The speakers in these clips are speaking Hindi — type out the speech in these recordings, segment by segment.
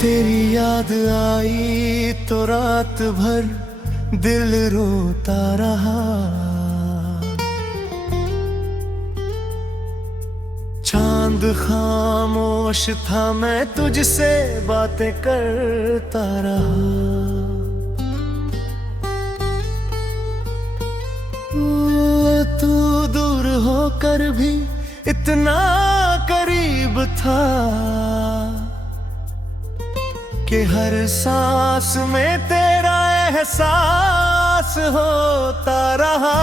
तेरी याद आई तो रात भर दिल रोता रहा। चांद खामोश था, मैं तुझसे बातें करता रहा। तू दूर होकर भी इतना करीब था कि हर सांस में तेरा एहसास होता रहा।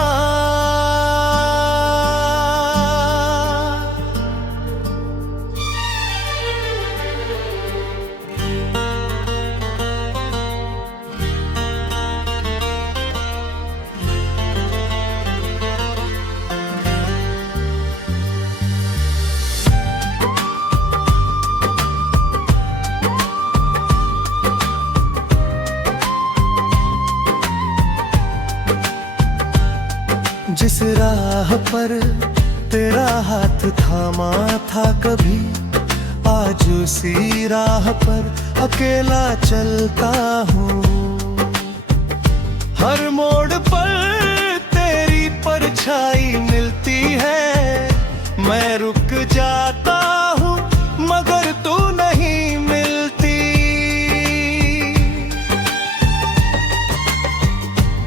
जिस राह पर तेरा हाथ थामा था कभी, आज उसी राह पर अकेला चलता हूँ। हर मोड़ पर तेरी परछाई मिलती है, मैं रुक जाता हूँ मगर तू नहीं मिलती।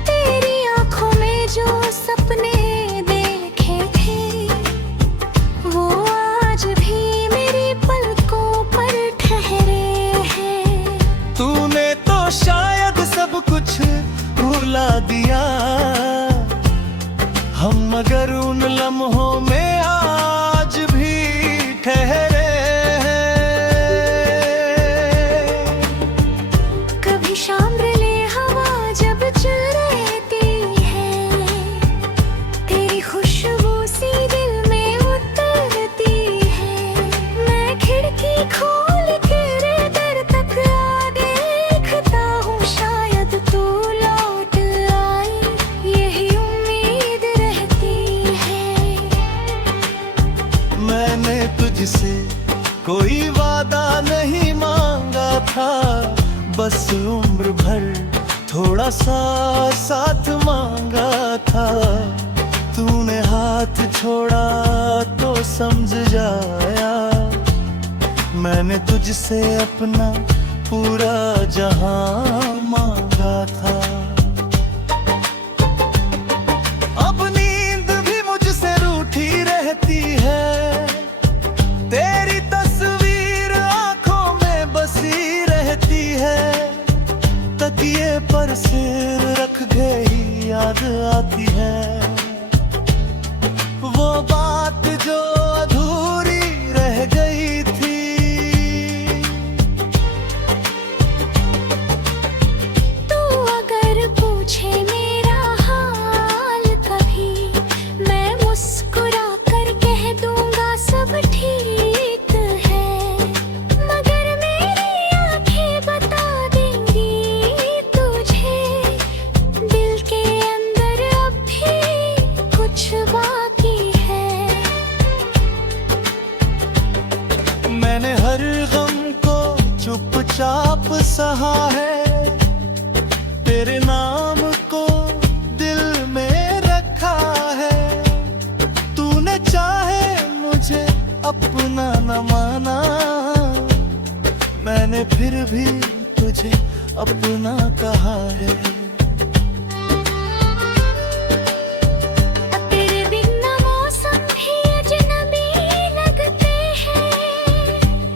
तेरी आंखों में जो सपने देखे थे, वो आज भी मेरी पलकों पर ठहरे हैं। तूने तो शायद सब कुछ भुला दिया, हम मगर उन लम्हों में आज भी ठहरे हैं। कभी शामले हवा जब चल रहती है, तेरी खुशबू सी दिल में उतरती है। मैं खिड़की खोल कर दर तक आ देखता हूँ, शायद तू लौट आए, यही उम्मीद रहती है। मैंने तुझसे कोई वादा नहीं मांगा था, बस उम्र भर थोड़ा सा साथ मांगा था। तूने हाथ छोड़ा तो समझ जाया, मैंने तुझसे अपना पूरा जहां मांगा था। अब नींद भी मुझसे रूठी रहती है, तेरी तस्वीर आंखों में बसी रहती है। तकिए पर सिर रख गई याद आती है, वो बात जो अधूरी रह गई थी। तू अगर पूछे मेरा हाल कभी, मैं मुस्कुरा कर कह दूंगा सब ठीक है। मगर मेरी आंखें बता देंगी तुझे, दिल के अंदर अब भी कुछ बाकी है। मैंने हर गम को चुपचाप सहा है, तेरे नाम को दिल में रखा है। तूने चाहे मुझे अपना न माना, मैंने फिर भी तुझे अपना कहा है। तेरे बिना मौसम भी अजनबी लगते हैं,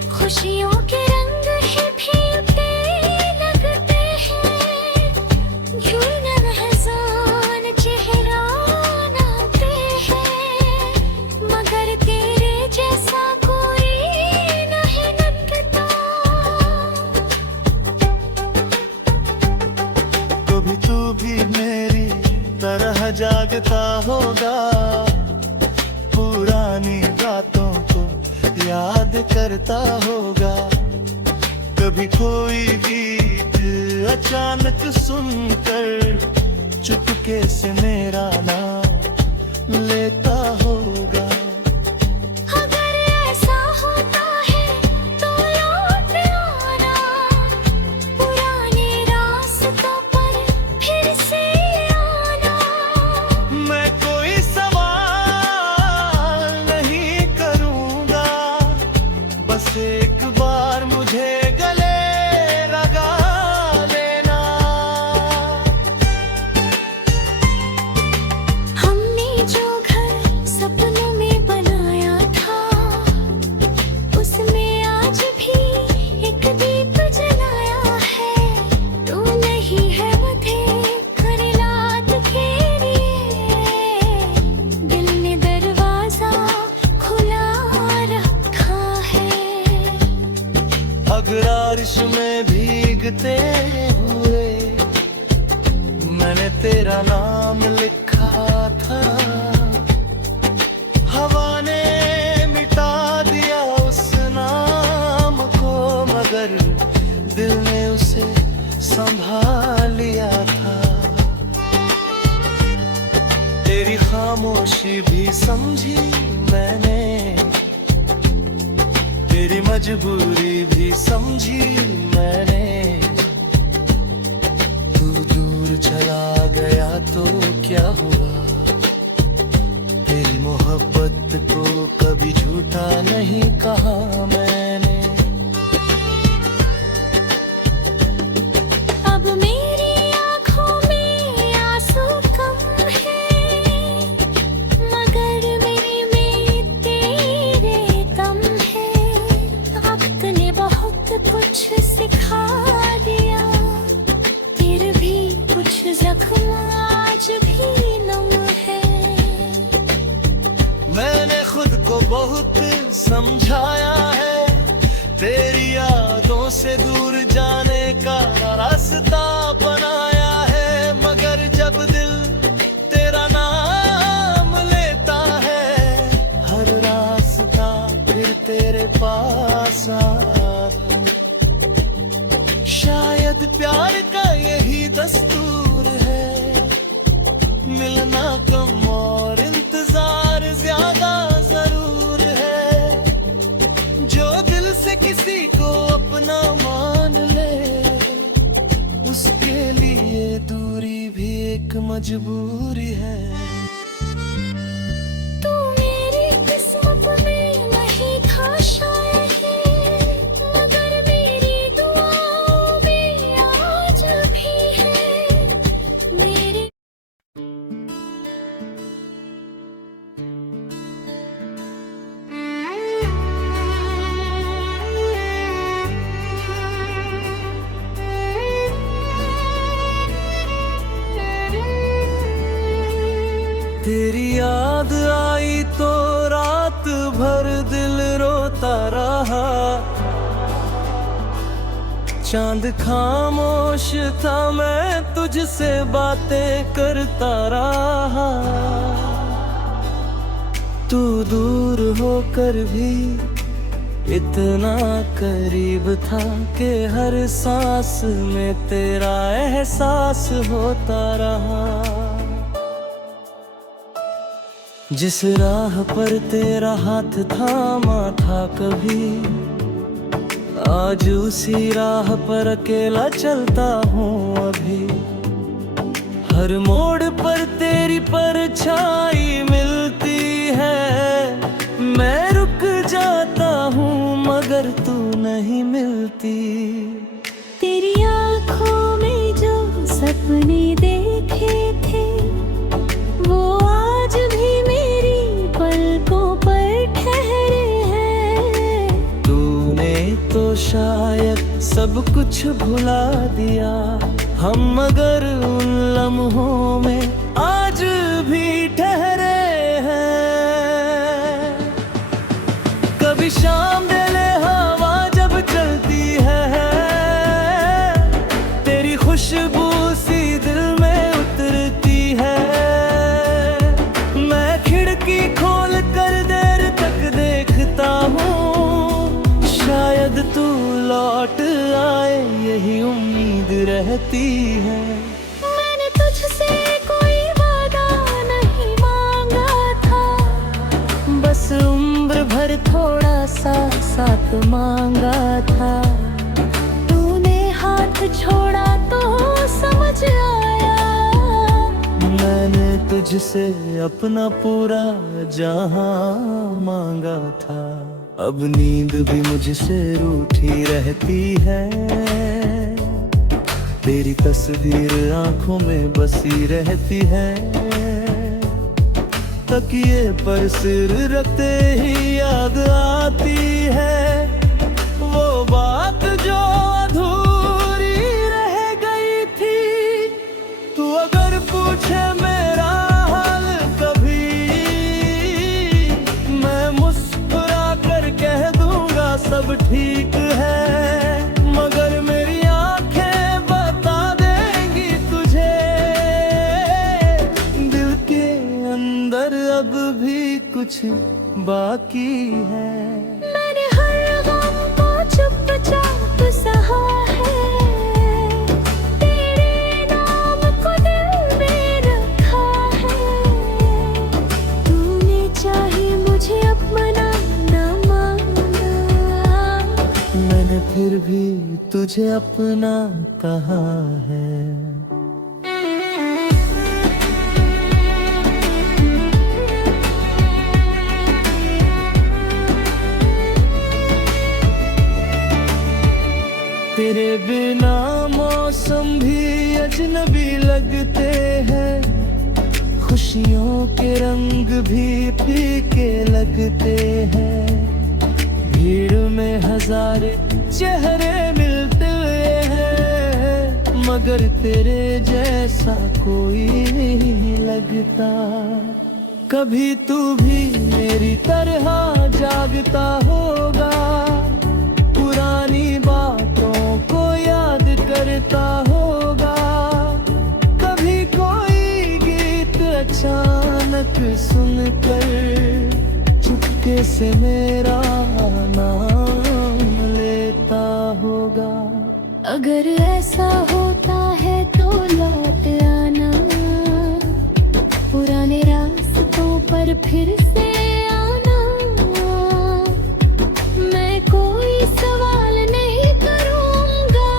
खुशियों के रंग ही फीके लगते हैं। झूलना हज़ान चेहरा नाते हैं, मगर तेरे जैसा कोई नहीं लगता। कभी तू भी मेरी तरह जागता होगा, पुरानी बातों को याद करता होगा। कभी कोई गीत अचानक सुनकर चुपके से मेरा नाम लेता होगा। अगर ऐसा होता है तो लौट आना, तेरा नाम लिखा था। हवा ने मिटा दिया उस नाम को, मगर दिल ने उसे संभाल लिया था। तेरी खामोशी भी समझी मैंने, तेरी मजबूरी भी समझी मैंने। तू दूर चला गया तो क्या हुआ, तेरी मोहब्बत को कभी झूठा नहीं कहा मैंने। अब मेरी आँखों में आंसू कम है, मगर मेरे में तेरे दम है। वक्त ने बहुत कुछ सिखा दिया, फिर भी कुछ जख्म आज भी नम है। मैंने खुद को बहुत समझाया है, तेरी यादों से दूर जाने का रास्ता बनाया है। मगर जब दिल तेरा नाम लेता है, हर रास्ता फिर तेरे पास आता। शायद प्यार का यही दस्तूर है, मिलना कम और इंतजार ज्यादा जरूर है। जो दिल से किसी को अपना मान ले, उसके लिए दूरी भी एक मजबूरी है। तू मेरी किस्मत में नहीं था शायद, मगर मेरी दुआओं में आज भी है। मेरी तेरी याद आई तो रात भर दिल रोता रहा। चांद खामोश था, मैं तुझसे बातें करता रहा। तू दूर होकर भी इतना करीब था कि हर सांस में तेरा एहसास होता रहा। जिस राह पर तेरा हाथ थामा था कभी, आज उसी राह पर अकेला चलता हूँ अभी। हर मोड़ पर तेरी परछाई मिलती है, मैं रुक जाता हूँ मगर तू नहीं मिलती। तेरी आँखों में जो सपने देखे थे, वो आज भी मेरी पलकों पर ठहरे हैं। तूने तो शायद सब कुछ भुला दिया, हम मगर उन लम्हों में आज भी ठहरे हैं। कभी शाम डेले हवा जब चलती है, तेरी खुशबू सी दिल में उतरती है। मैं खिड़की खोल कर देर तक देखता हूँ, शायद तू लौट आए यही उम्मीद रहती है। मैंने तुझसे कोई वादा नहीं मांगा था, बस उम्र भर थोड़ा सा साथ मांगा था। तूने हाथ छोड़ा तो समझ आया, मैंने तुझसे अपना पूरा जहां मांगा था। अब नींद भी मुझसे रूठी रहती है, तेरी तस्वीर आंखों में बसी रहती है। तकिए पर सिर रखते ही याद आती है, वो बात जो अधूरी रह गई थी। तू अगर पूछे मेरा हाल कभी, मैं मुस्कुरा कर कह दूंगा सब ठीक है। मगर मेरी आंखें बता देंगी तुझे, कुछ बाकी है। मैंने हर गम को चुपचाप सहा है, तेरे नाम को दिल में रखा है। तूने चाहे मुझे अपना न माना, मैंने फिर भी तुझे अपना कहा है। तेरे बिना मौसम भी अजनबी लगते हैं, खुशियों के रंग भी फीके लगते हैं। भीड़ में हजारे चेहरे मिलते हैं, मगर तेरे जैसा कोई नहीं लगता। कभी तू भी मेरी तरह जागता होगा, पुरानी बातों को याद करता होगा। कभी कोई गीत अचानक सुनकर चुपके से मेरा नाम लेता होगा। अगर ऐसा होता है तो लौट आना, पुराने रास्तों पर फिर से आना। मैं कोई सवाल नहीं करूँगा,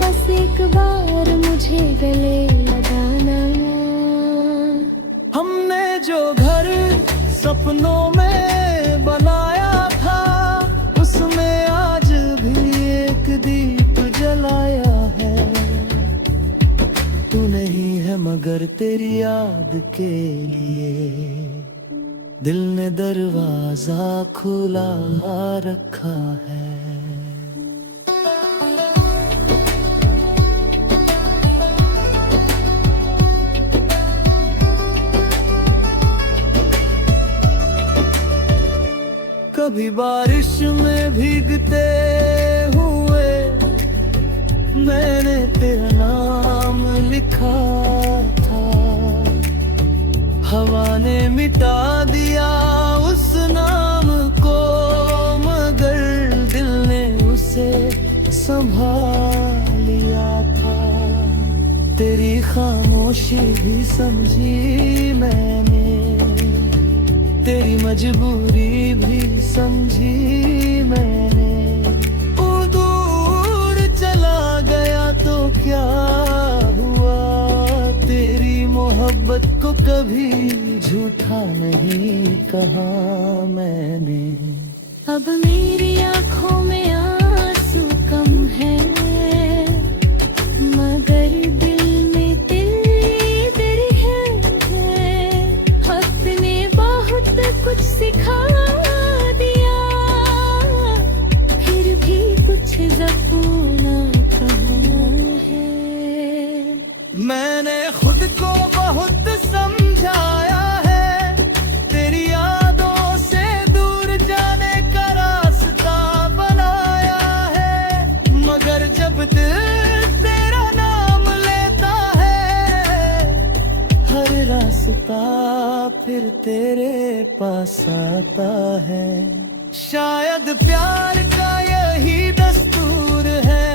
बस एक बार मुझे गले लगाना। हमने जो घर सपनों में बनाया था, उसमें आज भी एक दीप जलाया है। तू नहीं है मगर तेरी याद के लिए दिल ने दरवाजा खुला रखा है। कभी बारिश में भीगते हुए मैंने तेरा नाम लिखा था, हवा ने मिटा दिया उस नाम को, मगर दिल ने उसे संभाल लिया था। तेरी खामोशी भी समझी मैंने, तेरी मजबूरी भी समझी मैंने। वो दूर चला गया तो क्या हुआ, तेरी मोहब्बत को कभी झूठा नहीं कहा मैंने। अब मेरी आँखों में आंसू कम है, मगर दिल में दिल है। वक्त ने बहुत कुछ सिखा दिया, फिर भी कुछ ज़पूना कहाँ है। मैंने खुद को बहुत समझाया है, तेरी यादों से दूर जाने का रास्ता बनाया है। मगर जब दिल तेरा नाम लेता है, हर रास्ता फिर तेरे पास आता है। शायद प्यार का यही दस्तूर है,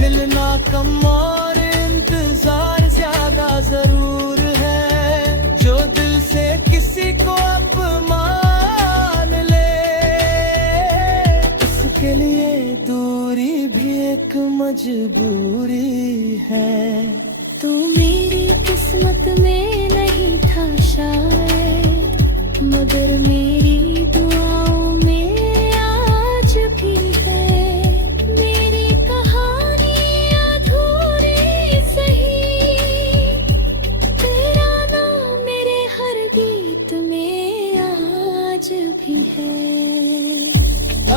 मिलना कम और इंतजार ज्यादा जरूर है। जो दिल से किसी को अपमान ले, उसके लिए दूरी भी एक मजबूरी है। तू मेरी किस्मत में नहीं था शायद, मगर मेरी दुआओं में आज भी है। मेरी कहानी अधूरी सही, तेरा नाम मेरे हर गीत में आज भी है।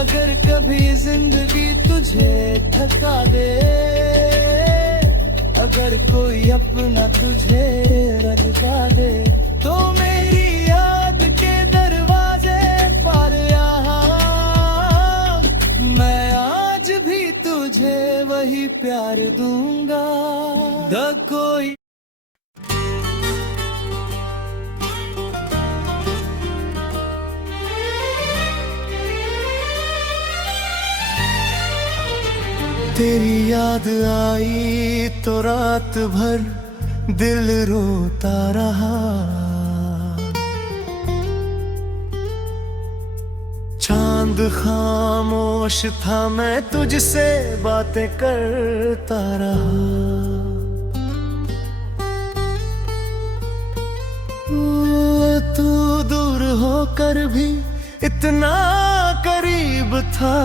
अगर कभी जिंदगी तुझे थका दे, अगर कोई अपना तुझे रखा दे, तो मेरी याद के दरवाजे पर यहाँ मैं आज भी तुझे वही प्यार दूंगा। द कोई तेरी याद आई तो रात भर दिल रोता रहा। चांद खामोश था, मैं तुझसे बातें करता रहा। तू दूर होकर भी इतना करीब था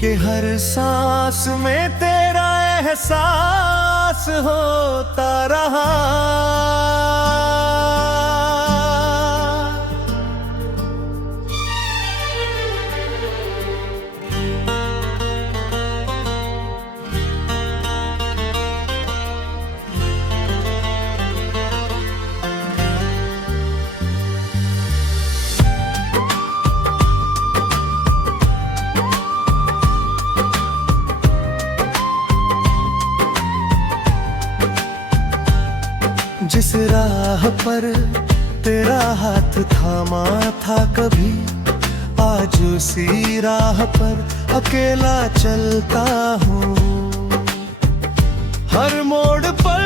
कि हर सांस में तेरा एहसास होता रहा। जिस राह पर तेरा हाथ थामा था कभी, आज उसी राह पर अकेला चलता हूँ। हर मोड़ पर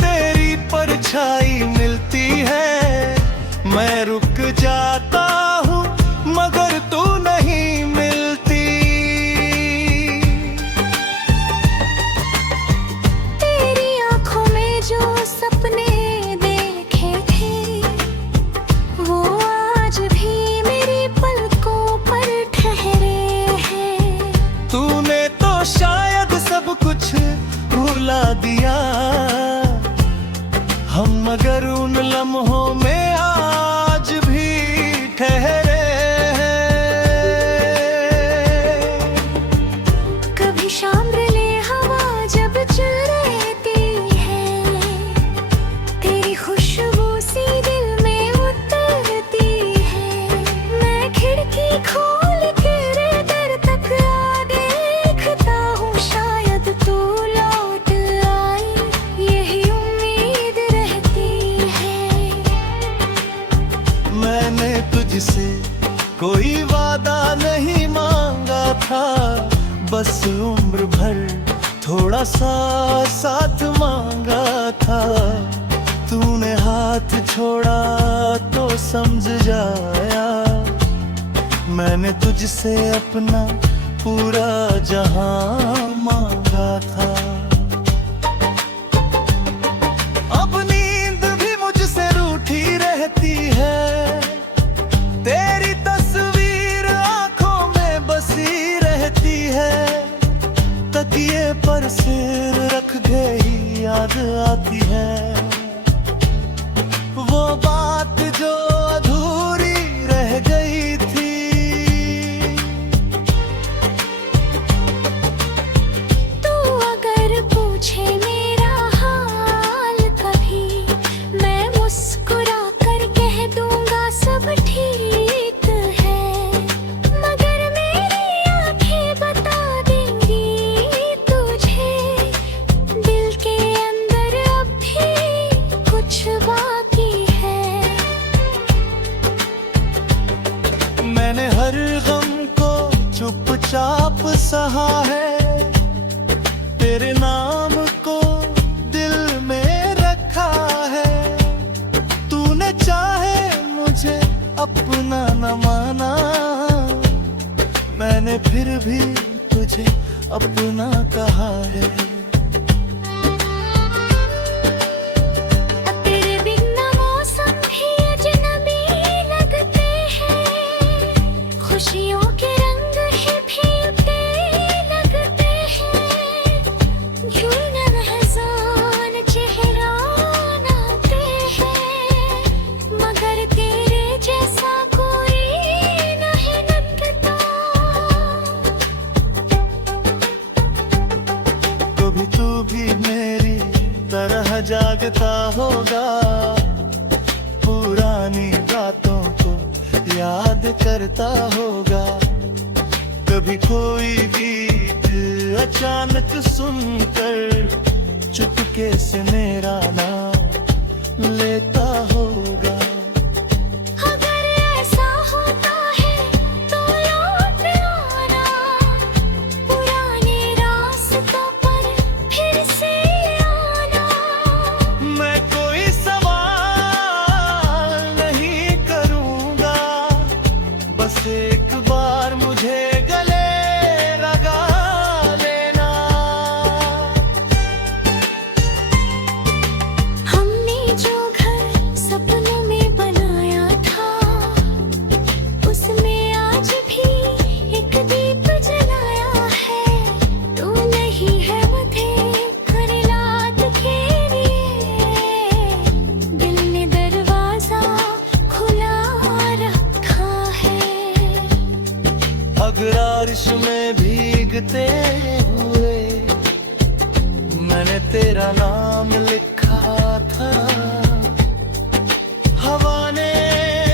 तेरी परछाई मिलती है, मैं रुक जाता हूँ मगर तू नहीं मिलती। तेरी आंखों में जो सपने देखे थे, वो आज भी मेरी पलकों पर ठहरे हैं। तूने तो शायद सब कुछ भुला दिया, हम मगर उन लम्हों में आज भी ठहरे हैं। कभी शामले हवा जब चल रहती है, तेरी खुशबू सी दिल में उतरती है। मैं खिड़की खोल तेरे दर तक आ देखता हूँ, शायद तू लौट आए यही उम्मीद रहती है। मैंने तुझसे कोई वादा नहीं मांगा था, बस उम्र भर थोड़ा सा साथ मांगा था। तूने हाथ छोड़ा तो समझ जाया, मैंने तुझसे अपना पूरा जहां मांगा था। अब नींद भी मुझसे रूठी रहती है, तेरी तस्वीर आंखों में बसी रहती है। तकिए पर सिर रख गई याद आती है, वो बात जो अधूरी रह गई थी। तू अगर पूछे मेरा हाल कभी, मैं मुस्कुरा कर कह दूंगा सब ठीक है। मगर मेरी आंखें बता देंगी तुझे, दिल के अंदर अब भी कुछ बाकी है। मैंने हर गम को चुपचाप सहा है, तेरे नाम को दिल में रखा है। तूने चाहे मुझे अपना न माना, मैंने फिर भी तुझे अपना कहा है। तेरे बिना मौसम भी अजनबी लगते हैं, खुशियों के रंग ही फीके लगते हैं। झूलना हज़ान चेहरान आते हैं, मगर तेरे जैसा कोई नहीं लगता। कभी तू भी मेरी तरह जागता होगा, पुरानी बातों को याद करता होगा। कभी कोई गीत अचानक सुनकर चुपके से मेरा नाम लेता होगा। अगर ऐसा होता है तो लौट आना, तेरा नाम लिखा था, हवा ने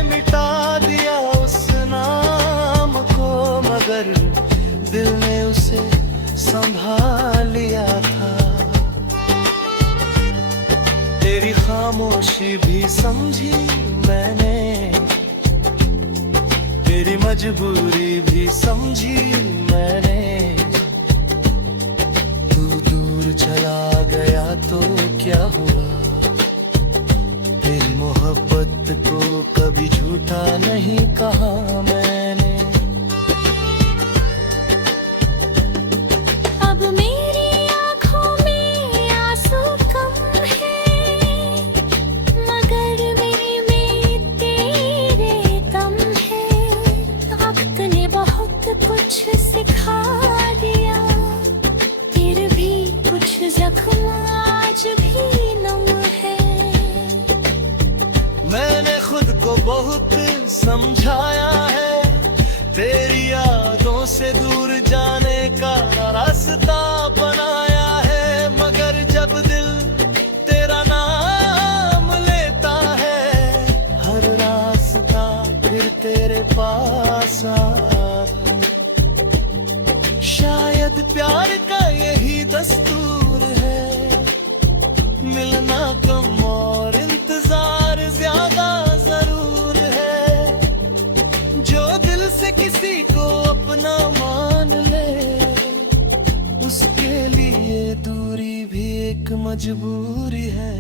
मिटा दिया उस नाम को, मगर दिल ने उसे संभाल लिया था। तेरी खामोशी भी समझी मैंने, तेरी मजबूरी भी समझी मैंने। तू दूर चला गया तो क्या हुआ, तेरी मोहब्बत को कभी झूठा नहीं कहा मैंने। अब मेरी आँखों में आंसू कम है, मगर मेरे में तेरे दम है। वक्त ने बहुत कुछ सिखा दिया, फिर भी कुछ जख्म आज भी नम है। मैंने खुद को बहुत समझाया है, तेरी यादों से दूर जाने का रास्ता बनाया है, मगर जब दिल तेरा नाम लेता है, हर रास्ता फिर तेरे पास आता। शायद प्यार का यही दस्तूर है, मिलना कम और इंतजार ज्यादा जरूर है। जो दिल से किसी को अपना मान ले, उसके लिए दूरी भी एक मजबूरी है।